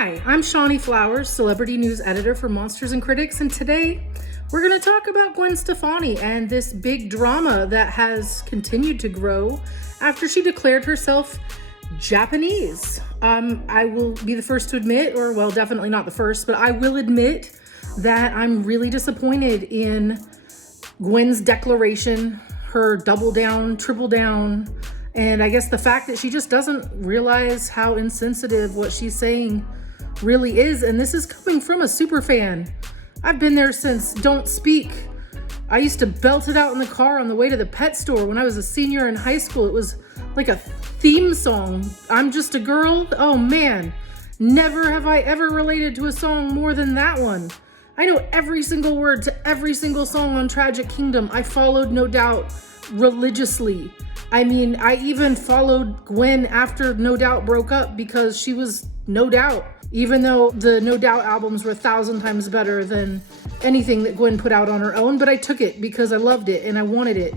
Hi, I'm Shaunee Flowers, celebrity news editor for Monsters and Critics, and today we're going to talk about Gwen Stefani and this big drama that has continued to grow after she declared herself Japanese. I will be the first to admit, or well, definitely not the first, but I will admit that I'm really disappointed in Gwen's declaration, her double down, triple down, and I guess the fact that she just doesn't realize how insensitive what she's saying really is. And this is coming from a super fan. I've been there since Don't Speak. I used to belt it out in the car on the way to the pet store when I was a senior in high school. It was like a theme song. I'm Just a Girl. Oh man, never have I ever related to a song more than that one. I know every single word to every single song on Tragic Kingdom. I followed No Doubt religiously. I mean, I even followed Gwen after No Doubt broke up because she was No Doubt, even though the No Doubt albums were 1,000 times better than anything that Gwen put out on her own. But I took it because I loved it and I wanted it.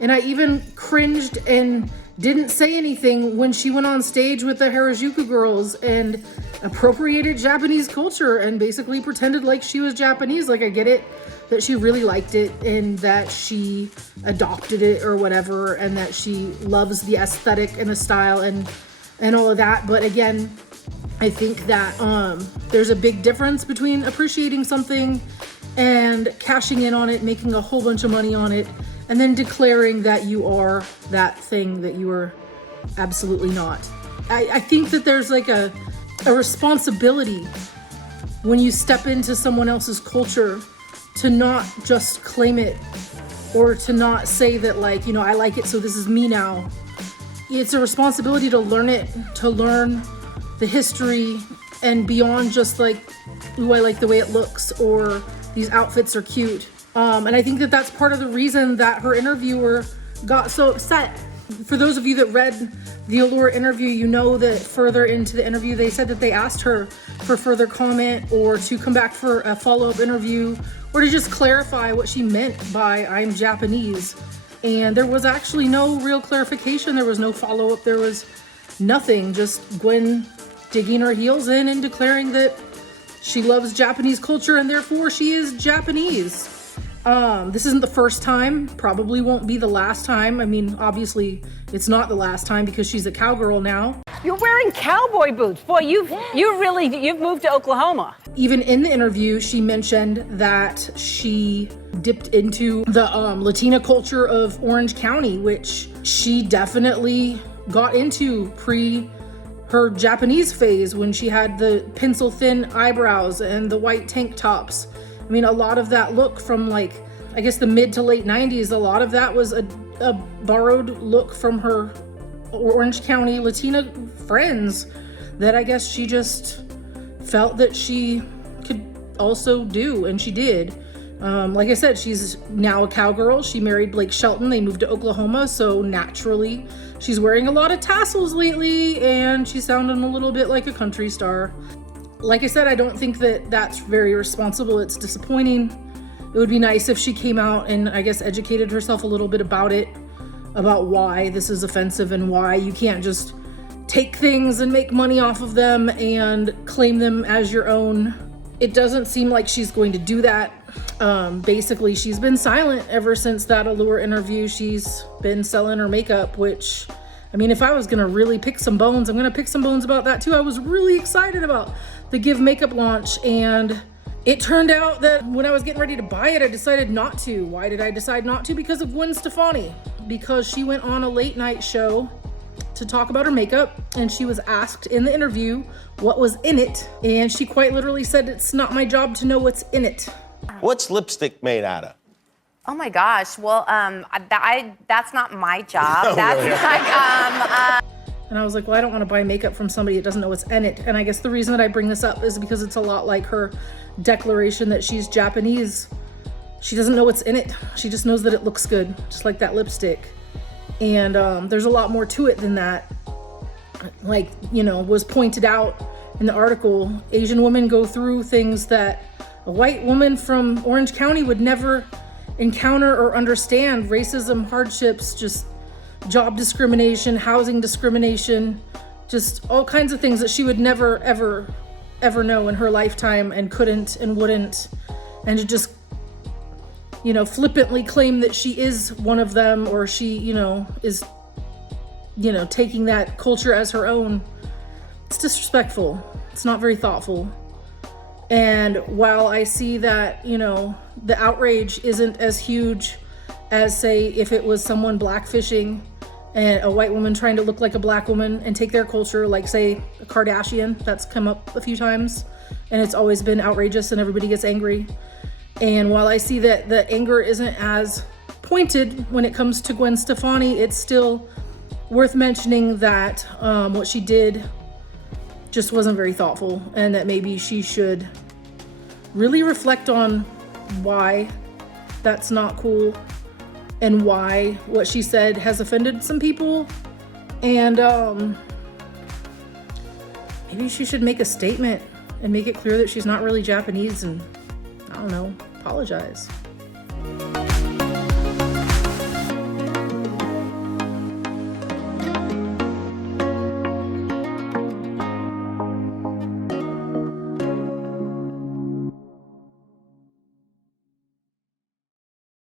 And I even cringed and didn't say anything when she went on stage with the Harajuku girls and appropriated Japanese culture and basically pretended like she was Japanese. Like, I get it that she really liked it and that she adopted it or whatever, and that she loves the aesthetic and the style and all of that. But again, I think that there's a big difference between appreciating something and cashing in on it, making a whole bunch of money on it, and then declaring that you are that thing that you are absolutely not. I think that there's like a responsibility when you step into someone else's culture to not just claim it, or to not say that, like, you know, I like it, so this is me now. It's a responsibility to learn it, to learn the history, and beyond just like, ooh, I like the way it looks, or these outfits are cute. And I think that that's part of the reason that her interviewer got so upset. For those of you that read the Allure interview, you know that further into the interview, they said that they asked her for further comment or to come back for a follow-up interview or to just clarify what she meant by I'm Japanese. And there was actually no real clarification. There was no follow-up. There was nothing. Just Gwen digging her heels in and declaring that she loves Japanese culture and therefore she is Japanese. This isn't the first time, probably won't be the last time. I mean, obviously it's not the last time because she's a cowgirl now. You're wearing cowboy boots. Boy, you've moved to Oklahoma. Even in the interview, she mentioned that she dipped into the Latina culture of Orange County, which she definitely got into pre her Japanese phase when she had the pencil thin eyebrows and the white tank tops. I mean, a lot of that look from, like, I guess the mid to late 90s, a lot of that was a borrowed look from her Orange County Latina friends that I guess she just felt that she could also do, and she did. Like I said, she's now a cowgirl. She married Blake Shelton. They moved to Oklahoma, so naturally she's wearing a lot of tassels lately, and she's sounding a little bit like a country star. Like I said, I don't think that that's very responsible. It's disappointing. It would be nice if she came out and, I guess, educated herself a little bit about it, about why this is offensive and why you can't just take things and make money off of them and claim them as your own. It doesn't seem like she's going to do that. Basically, she's been silent ever since that Allure interview. She's been selling her makeup, which, I mean, if I was gonna really pick some bones, I'm gonna pick some bones about that too. I was really excited about the Give makeup launch, and it turned out that when I was getting ready to buy it, I decided not to. Why did I decide not to? Because of Gwen Stefani. Because she went on a late night show to talk about her makeup, and she was asked in the interview what was in it, and she quite literally said, "It's not my job to know what's in it." What's lipstick made out of? Oh my gosh, well, that's not my job. Oh, That's really? like, And I was like, well, I don't want to buy makeup from somebody that doesn't know what's in it. And I guess the reason that I bring this up is because it's a lot like her declaration that she's Japanese. She doesn't know what's in it. She just knows that it looks good, just like that lipstick. And there's a lot more to it than that. Like, you know, was pointed out in the article, Asian women go through things that a white woman from Orange County would never encounter or understand. Racism, hardships, just job discrimination, housing discrimination, just all kinds of things that she would never ever ever know in her lifetime and couldn't and wouldn't, and to just, you know, flippantly claim that she is one of them, or she, you know, is, you know, taking that culture as her own. It's disrespectful. It's not very thoughtful. And while I see that, you know, the outrage isn't as huge as, say, if it was someone blackfishing and a white woman trying to look like a black woman and take their culture, like, say, a Kardashian, that's come up a few times, and it's always been outrageous and everybody gets angry. And while I see that the anger isn't as pointed when it comes to Gwen Stefani, it's still worth mentioning that what she did just wasn't very thoughtful, and that maybe she should really reflect on why that's not cool and why what she said has offended some people. And maybe she should make a statement and make it clear that she's not really Japanese and, I don't know, apologize.